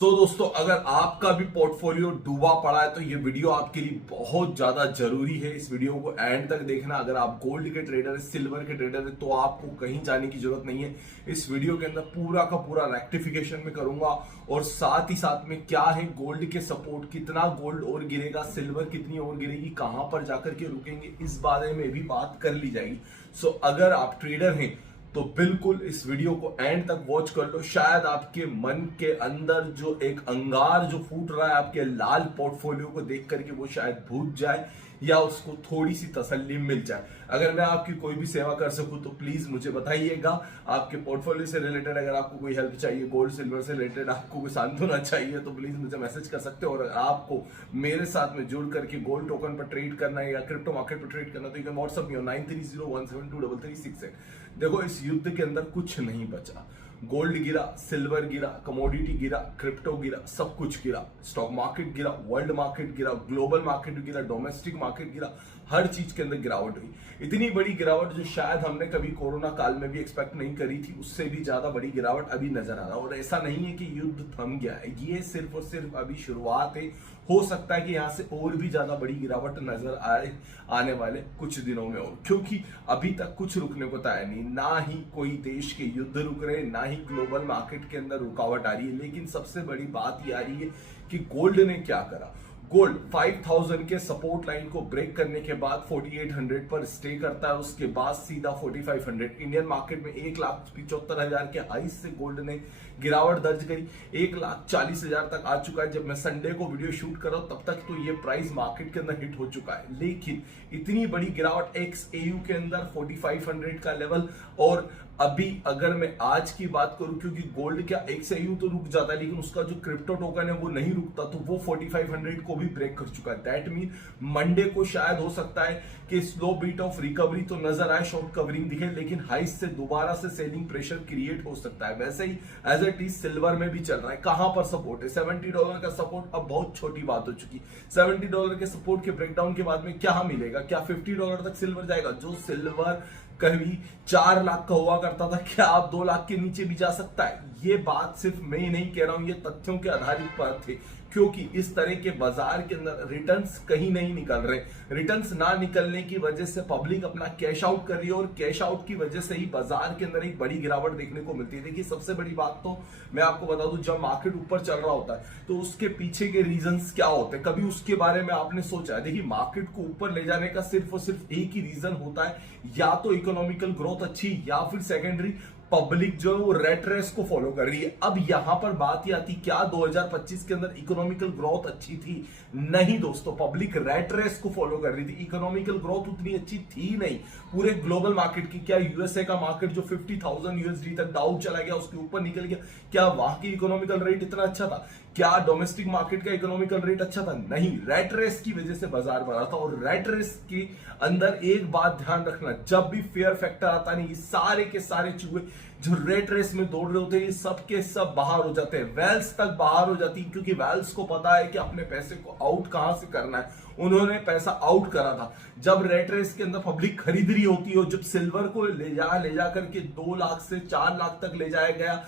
तो दोस्तों, अगर आपका भी पोर्टफोलियो डूबा पड़ा है तो ये वीडियो आपके लिए बहुत ज्यादा जरूरी है। इस वीडियो को एंड तक देखना। अगर आप गोल्ड के ट्रेडर है, सिल्वर के ट्रेडर है, तो आपको कहीं जाने की जरूरत नहीं है। इस वीडियो के अंदर पूरा का पूरा रेक्टिफिकेशन में करूंगा और साथ ही साथ में क्या है गोल्ड के सपोर्ट, कितना गोल्ड और गिरेगा, सिल्वर कितनी और गिरेगी, कहां पर जाकर के रुकेंगे, इस बारे में भी बात कर ली जाएगी। सो अगर आप ट्रेडर हैं तो बिल्कुल इस वीडियो को एंड तक वॉच कर लो। शायद आपके मन के अंदर जो एक अंगार जो फूट रहा है आपके लाल पोर्टफोलियो को देख करके, वो शायद भूत जाए या उसको थोड़ी सी तसल्ली मिल जाए। अगर मैं आपकी कोई भी सेवा कर सकूं तो प्लीज मुझे बताइएगा। आपके पोर्टफोलियो से रिलेटेड अगर आपको कोई हेल्प चाहिए, गोल्ड सिल्वर से रिलेटेड आपको कोई सांत्वना चाहिए, तो प्लीज मुझे मैसेज कर सकते हो। और आपको मेरे साथ में जुड़ करके गोल्ड टोकन पर ट्रेड करना है या क्रिप्टो मार्केट पर ट्रेड करना, तो यू कैन व्हाट्सएप मी 9301723368। देखो, इस युद्ध के अंदर कुछ नहीं बचा। गोल्ड गिरा, सिल्वर गिरा, कमोडिटी गिरा, क्रिप्टो गिरा, सब कुछ गिरा। स्टॉक मार्केट गिरा, वर्ल्ड मार्केट गिरा, ग्लोबल मार्केट गिरा, डोमेस्टिक मार्केट गिरा, हर चीज के अंदर गिरावट हुई। इतनी बड़ी गिरावट जो शायद हमने कभी कोरोना काल में भी एक्सपेक्ट नहीं करी थी, उससे भी ज्यादा बड़ी गिरावट अभी नजर आ रहा है। और ऐसा नहीं है कि युद्ध थम गया है, ये सिर्फ और सिर्फ अभी शुरुआत है। हो सकता है कि यहां से और भी ज्यादा बड़ी गिरावट नजर आए आने वाले कुछ दिनों में, और क्योंकि अभी तक कुछ रुकने को तैयार नहीं। ना ही कोई देश के युद्ध रुक रहे, ना ही ग्लोबल मार्केट के अंदर रुकावट आ रही है। लेकिन सबसे बड़ी बात यह आ रही है कि गोल्ड ने क्या करा। गोल्ड 5000 के सपोर्ट लाइन को ब्रेक करने के बाद 4800 पर स्टे करता है, उसके बाद सीधा 4500 इंडियन मार्केट में 1,75,000 के हाई से गोल्ड ने गिरावट दर्ज करी। 1,40,000 तक आ चुका है। जब मैं संडे को वीडियो शूट कर रहा हूं तब तक तो ये प्राइस मार्केट के अंदर हिट हो चुका है। लेकिन इतनी बड़ी गिरावट XAU के अंदर 4500 का लेवल, और अभी अगर मैं आज की बात करूं, क्योंकि गोल्ड क्या XAU तो रुक जाता है लेकिन उसका जो क्रिप्टो टोकन है वो नहीं रुकता, तो वो 4500 को भी ब्रेक कर चुका है। दैट मीन मंडे को शायद हो सकता है कि स्लो बीट ऑफ रिकवरी तो नजर आए, शॉर्ट कवरिंग दिखे, लेकिन हाइस से दोबारा से सेलिंग प्रेशर क्रिएट हो सकता है। वैसे ही एज इट इज सिल्वर में भी चल रहा है। कहां पर सपोर्ट है? $70 का सपोर्ट अब बहुत छोटी बात हो चुकी। $70 के सपोर्ट के ब्रेकडाउन के बाद में क्या मिलेगा? क्या $50 तक सिल्वर जाएगा? जो सिल्वर कभी 4 लाख का हुआ करता था, क्या आप 2 लाख के नीचे भी जा सकता है? ये बात सिर्फ मैं ही नहीं कह रहा हूं, ये तथ्यों के आधारित पर थे। क्योंकि इस तरह के बाजार के अंदर रिटर्न्स कहीं नहीं निकल रहे। रिटर्न्स ना निकलने की वजह से पब्लिक अपना कैश आउट कर रही है, और कैश आउट की वजह से ही बाजार के अंदर एक बड़ी गिरावट देखने को मिलती है। देखिए, सबसे बड़ी बात तो मैं आपको बता दूं, जब मार्केट ऊपर चल रहा होता है तो उसके पीछे के रीजंस क्या होते हैं, कभी उसके बारे में आपने सोचा है? देखिए, मार्केट को ऊपर ले जाने का सिर्फ और सिर्फ एक ही रीजन होता है, या तो इकोनॉमिकल ग्रोथ अच्छी, या फिर सेकेंडरी पब्लिक जो है वो रेट रेस को फॉलो कर रही है। अब यहां पर बात ही आती, क्या 2025 के अंदर इकोनॉमिकल ग्रोथ अच्छी थी? नहीं दोस्तों, पब्लिक रेट रेस को फॉलो कर रही थी। इकोनॉमिकल ग्रोथ उतनी अच्छी थी नहीं पूरे ग्लोबल मार्केट की। क्या यूएसए का मार्केट जो 50,000 USD तक डाउन चला गया, उसके ऊपर निकल गया, क्या वहां की इकोनॉमिकल रेट इतना अच्छा था? क्या डोमेस्टिक मार्केट का इकोनॉमिकल रेट अच्छा था? नहीं। रेट रेस की वजह से बाजार बढ़ा था। और रेट रेस के अंदर एक बात ध्यान रखना, जब भी फेयर फैक्टर आता नहीं, सारे के सारे चूहे जो रेट रेस में दौड़ रहे होते हैं, ये सब के सब बाहर हो जाते हैं। वेल्स तक बाहर हो जाती है, क्योंकि वेल्स को पता है कि अपने पैसे को आउट कहां से करना है। उन्होंने पैसा आउट करा था जब रेट रेस के अंदर पब्लिक खरीद रही होती है। जब सिल्वर को ले जा करके 2 लाख से 4 लाख तक ले जाया गया,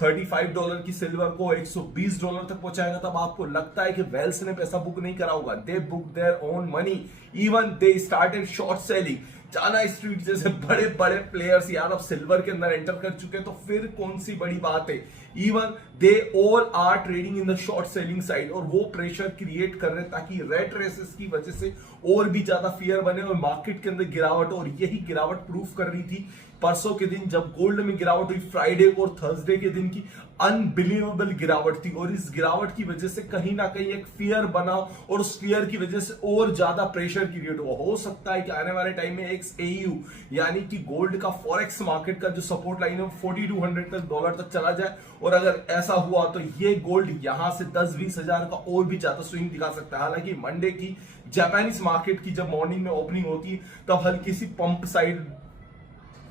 $35 की सिल्वर को $120 तक पहुंचाएगा, तब आपको लगता है कि वेल्स ने पैसा बुक नहीं करा होगा। They book their own money, even they started short selling. China street जैसे बड़े बड़े प्लेयर्स यार अब सिल्वर के अंदर एंटर कर चुके हैं, तो फिर कौन सी बड़ी बात है? Even they all are trading in the short selling side, और वो प्रेशर क्रिएट कर रहे हैं ताकि रेट रेसेस की वजह से और भी ज्यादा फियर बने और मार्केट के अंदर गिरावट। और यही गिरावट प्रूफ कर रही थी परसों के दिन जब गोल्ड में गिरावट हुई। फ्राइडे और थर्सडे के दिन की अनबिलीवेबल गिरावट थी, और इस गिरावट की वजह से कहीं ना कहीं एक फियर बना, और उस फियर की वजह से और ज्यादा प्रेशर क्रिएट हुआ। हो सकता है कि आने वाले टाइम में XAU यानी कि गोल्ड का फॉरेक्स मार्केट का जो सपोर्ट लाइन है 4200 डॉलर तक चला जाए, और अगर ऐसा हुआ तो ये गोल्ड यहां से 10-20 हजार का और भी ज्यादा स्विंग दिखा सकता है। हालांकि मंडे की जापानीज मार्केट की जब मॉर्निंग में ओपनिंग होती है तब हल्की सी पंप साइड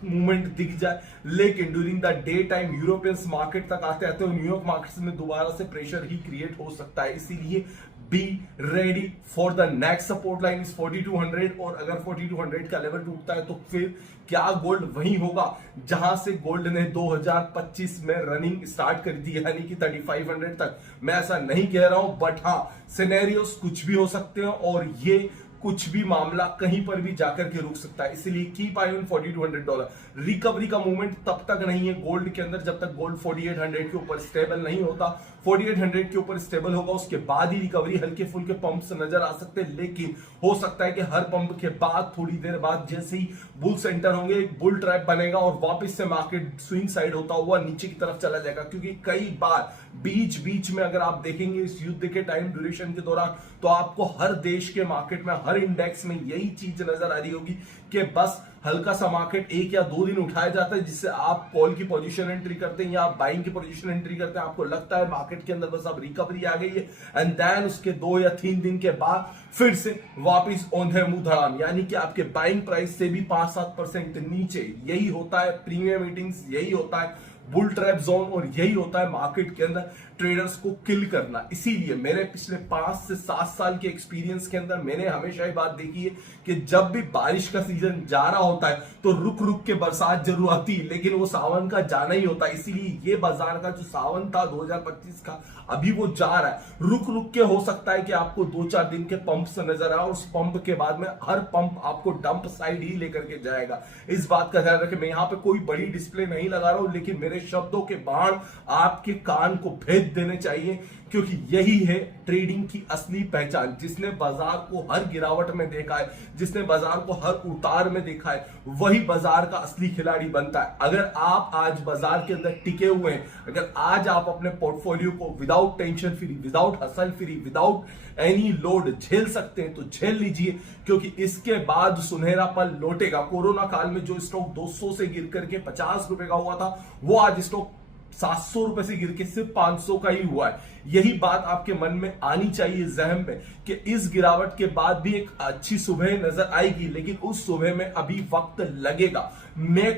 मूवमेंट दिख जाए, लेकिन during the day time European market तक आते आते न्यूयॉर्क मार्केट में दोबारा से प्रेशर ही क्रिएट हो सकता है। इसीलिए be ready for the next support line is 4200, और अगर 4200 का लेवल टूटता है तो फिर क्या गोल्ड वही होगा जहां से गोल्ड ने 2025 में रनिंग स्टार्ट कर दी, यानी कि 3500 तक। मैं ऐसा नहीं कह रहा हूं, बट हाँ, सिनेरियोस कुछ भी हो सकते हैं और ये कुछ भी मामला कहीं पर भी जाकर के रुक सकता है। इसलिए कीप आई ऑन $4200। रिकवरी का मूवमेंट तब तक नहीं है गोल्ड के अंदर जब तक गोल्ड 4800 के ऊपर स्टेबल नहीं होता। 4800 के ऊपर स्टेबल होगा उसके बाद ही रिकवरी, हल्के फुल्के पंप्स नजर आ सकते हैं, लेकिन हो सकता है कि हर पंप के बाद थोड़ी देर बाद जैसे ही बुल सेंटर होंगे एक बुल ट्रैप बनेगा और वापस से मार्केट स्विंग साइड होता हुआ नीचे की तरफ चला जाएगा। क्योंकि कई बार बीच बीच में अगर आप देखेंगे इस युद्ध के टाइम ड्यूरेशन के दौरान, तो आपको हर देश के मार्केट में, हर इंडेक्स में यही चीज नजर आ रही होगी कि बस हल्का सा मार्केट 1 या 2 दिन उठाया जाता है जिससे आप कॉल की पोजीशन एंट्री करते हैं या आप बाइंग की पोजीशन एंट्री करते हैं। आपको लगता है मार्केट के अंदर बस अब रिकवरी आ गई है, एंड देन उसके 2 या 3 दिन के बाद फिर से वापस औंधे मुंह धड़ाम, यानी कि आपके बाइंग प्राइस से भी 5-7% नीचे। यही होता है प्रीमियम मीटिंग्स, यही होता है बुल ट्रैप जोन, और यही होता है मार्केट के अंदर ट्रेडर्स को किल करना। इसीलिए मेरे पिछले 5 से 7 साल के एक्सपीरियंस के अंदर मैंने हमेशा ये बात देखी है कि जब भी बारिश का सीजन जा रहा होता है तो रुक रुक के बरसात जरूर आती है, लेकिन वो सावन का जाना ही होता है। इसीलिए ये बाजार का जो सावन था 2025 का, अभी वो जा रहा है। रुक रुक के हो सकता है कि आपको 2-4 दिन के पंप से नजर आए, और उस पंप के बाद में हर पंप आपको डंप साइड ही लेकर के जाएगा। इस बात का ध्यान रखें। मैं यहाँ पे कोई बड़ी डिस्प्ले नहीं लगा रहा हूं, लेकिन मेरे शब्दों के बाण आपके कान को भेद देने चाहिए, क्योंकि यही है ट्रेडिंग की असली पहचान। जिसने बाजार को हर गिरावट में देखा है, जिसने बाजार को हर उतार में देखा है, वही बाजार का असली खिलाड़ी बनता है। अगर आप आज बाजार के अंदर टिके हुए हैं, अगर आज आप अपने पोर्टफोलियो को without tension free, without hustle free, without any load झेल सकते हैं तो झेल लीजिए, क्योंकि इसके बाद सुनहरा पल लौटेगा। कोरोना काल में जो स्टॉक 200 से गिर करके 50 रुपए का हुआ था, वो आज स्टॉक 700 रुपए से गिर के सिर्फ 500 का ही हुआ है। यही बात आपके मन में आनी चाहिए, ज़हन में, कि इस गिरावट के बाद भी एक अच्छी सुबह नजर आएगी, लेकिन उस सुबह में अभी वक्त लगेगा। मैंने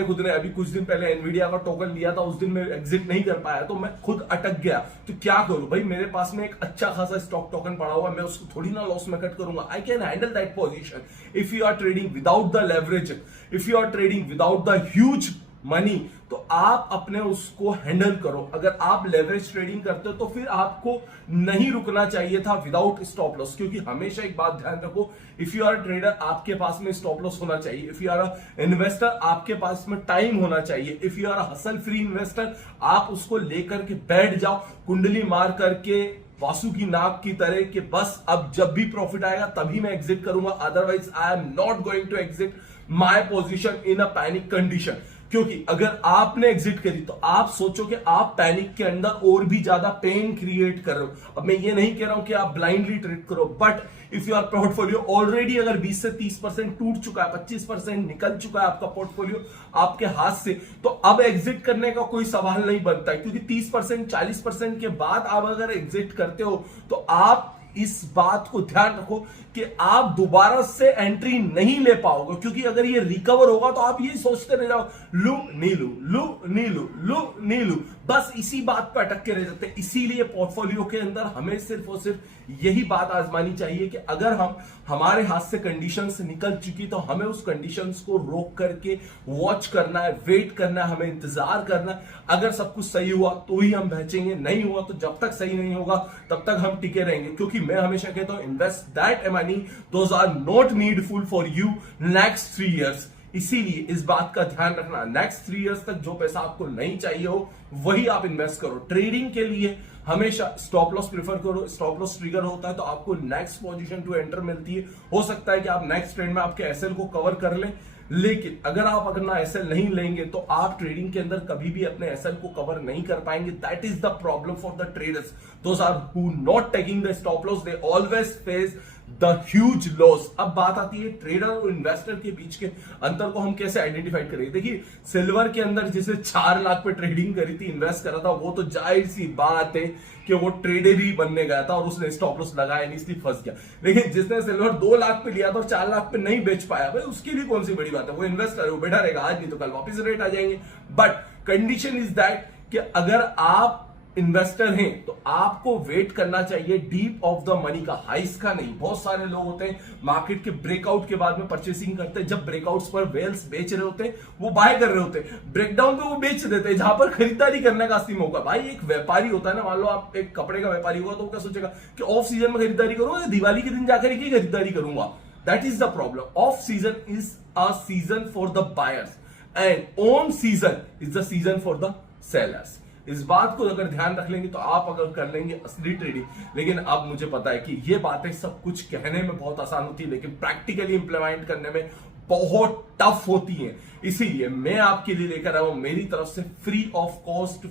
खुद ने अभी कुछ दिन पहले एनवीडिया का टोकन लिया था, उस दिन मैं एग्जिट नहीं कर पाया तो मैं खुद अटक गया। तो क्या करूं भाई, मेरे पास में एक अच्छा खासा स्टॉक टोकन पड़ा हुआ है, मैं उसको थोड़ी ना लॉस में कट करूंगा। I can handle that position if you are trading without the leverage, if you are trading without the huge money, तो आप अपने उसको हैंडल करो। अगर आप लेवरेज ट्रेडिंग करते हो तो फिर आपको नहीं रुकना चाहिए था विदाउट स्टॉप लॉस, क्योंकि हमेशा एक बात ध्यान रखो, इफ यू आर ट्रेडर आपके पास में स्टॉप लॉस होना चाहिए, इफ यू आर इन्वेस्टर आपके पास में टाइम होना चाहिए, if you are hassle free investor आप उसको लेकर के बैठ जाओ कुंडली मार करके वासु की नाक की तरह कि बस अब जब भी प्रॉफिट आएगा तभी मैं एग्जिट करूंगा, otherwise I am not going to exit my position in a panic condition. क्योंकि अगर आपने एग्जिट करी तो आप सोचो कि आप पैनिक के अंदर और भी ज्यादा पेन क्रिएट कर रहे हो। अब मैं ये नहीं कह रहा हूं कि आप ब्लाइंडली ट्रेड करो, but if your portfolio already अगर 20 से 30% टूट चुका है, 25% निकल चुका है आपका पोर्टफोलियो आपके हाथ से, तो अब एग्जिट करने का कोई सवाल नहीं बनता है। क्योंकि 30% 40% के बाद आप अगर एग्जिट करते हो तो आप इस बात को ध्यान रखो कि आप दोबारा से एंट्री नहीं ले पाओगे, क्योंकि अगर ये रिकवर होगा तो आप ये सोचते रह जाओ लू नहीं लू, लू नहीं लू, लू नहीं लू, बस इसी बात पर अटक के रह जाते हैं। इसीलिए पोर्टफोलियो के अंदर हमें सिर्फ और सिर्फ यही बात आजमानी चाहिए कि अगर हमारे हाथ से कंडीशंस निकल चुकी तो हमें उस कंडीशंस को रोक करके वॉच करना है, वेट करना है, हमें इंतजार करना है। अगर सब कुछ सही हुआ तो ही हम बेचेंगे, नहीं हुआ तो जब तक सही नहीं होगा तब तक हम टिके रहेंगे। क्योंकि मैं हमेशा कहता हूं invest that money those are not needful for you next 3 years। इसीलिए इस बात का ध्यान रखना, नेक्स्ट 3 years तक जो पैसा आपको नहीं चाहिए हो वही आप इन्वेस्ट करो। ट्रेडिंग के लिए हमेशा स्टॉप लॉस प्रेफर करो। स्टॉप लॉस ट्रिगर होता है तो आपको नेक्स्ट पोजीशन टू एंटर मिलती है। हो सकता है कि आप नेक्स्ट ट्रेड में आपके एसएल को कवर कर लें, लेकिन अगर आप अपना एसएल नहीं लेंगे तो आप ट्रेडिंग के अंदर कभी भी अपने एसएल को कवर नहीं कर पाएंगे। That is the problem for the traders, those are who not taking the stop loss, they always face the huge loss. अब बात आती है ट्रेडर और इन्वेस्टर के बीच के अंतर को हम कैसे आइडेंटिफाई करेंगे। देखिए सिल्वर के अंदर जिसे 4 लाख पे ट्रेडिंग करी थी, इन्वेस्ट करा था, वो तो जाहिर सी बात है कि वो ट्रेडर ही बनने गया था और उसने स्टॉप लॉस लगाया नहीं, इसलिए फंस गया। लेकिन जिसने सिल्वर 2 लाख पे लिया था और 4 लाख पे नहीं बेच पाया, भाई उसके लिए कौन सी बड़ी बात है, वो इन्वेस्टर है, वो बैठा रहेगा, आज नहीं तो कल वापस रेट आ जाएंगे। बट कंडीशन इज दैट कि अगर आप इन्वेस्टर हैं तो आपको वेट करना चाहिए डीप ऑफ द मनी का, हाइस का नहीं। बहुत सारे लोग होते हैं मार्केट के ब्रेकआउट के बाद में परचेसिंग करते हैं, जब ब्रेकआउट्स पर वेल्स बेच रहे होते हैं वो बाय कर रहे होते हैं, ब्रेकडाउन पे वो बेच देते हैं जहां पर खरीदारी करने का असली मौका। भाई एक व्यापारी होता है ना, मान लो आप एक कपड़े का व्यापारी होगा तो वो क्या सोचेगा कि ऑफ सीजन में खरीदारी करूंगा या दिवाली के दिन जाकर ही खरीदारी करूंगा। That is the problem. Off season is a season for the buyers and on season is the season for the sellers. इस बात को अगर ध्यान रख लेंगे तो आप अगर कर लेंगे असली ट्रेडिंग। लेकिन अब मुझे पता है कि ये बातें सब कुछ कहने में बहुत आसान होती है, लेकिन प्रैक्टिकली इंप्लीमेंट करने में बहुत टफ होती है। इसीलिए मैं आपके लिए लेकर आया हूं मेरी तरफ से फ्री ऑफ कॉस्ट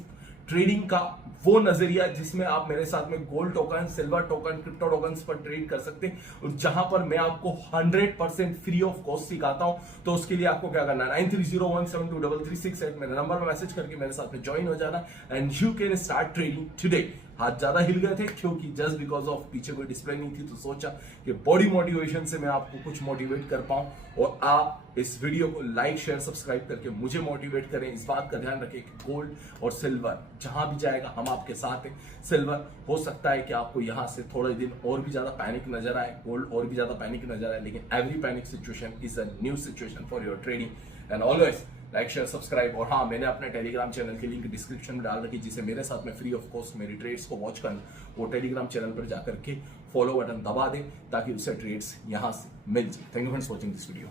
ट्रेडिंग का वो नजरिया जिसमें आप मेरे साथ में gold token, silver token, crypto tokens पर ट्रेड कर सकते हैं, और जहां पर मैं आपको 100% फ्री ऑफ कॉस्ट सिखाता हूं। तो उसके लिए आपको क्या करना है, 9301723368 मेरे नंबर पर मैसेज करके मेरे साथ में ज्वाइन हो जाना and you can start trading today. हाथ ज्यादा हिल गए थे क्योंकि जस्ट बिकॉज ऑफ पीछे कोई डिस्प्ले नहीं थी, तो सोचा कि बॉडी मोटिवेशन से मैं आपको कुछ मोटिवेट कर पाऊं और आप इस वीडियो को लाइक शेयर सब्सक्राइब करके मुझे मोटिवेट करें। इस बात का ध्यान रखें कि गोल्ड और सिल्वर जहां भी जाएगा हम आपके साथ हैं। सिल्वर हो सकता है कि आपको यहां से थोड़े दिन और भी ज्यादा पैनिक नजर आए, गोल्ड और भी ज्यादा पैनिक नजर आए, लेकिन every panic situation is a new situation for your trading. And always like share subscribe. और हाँ, मैंने अपने टेलीग्राम चैनल की लिंक डिस्क्रिप्शन में डाल रखी, जिसे मेरे साथ में फ्री ऑफ कॉस्ट मेरी ट्रेड्स को वॉच करना, वो टेलीग्राम चैनल पर जाकर के फॉलो बटन दबा दें ताकि उससे ट्रेड्स यहां से मिल जाए। Thank you for watching this video.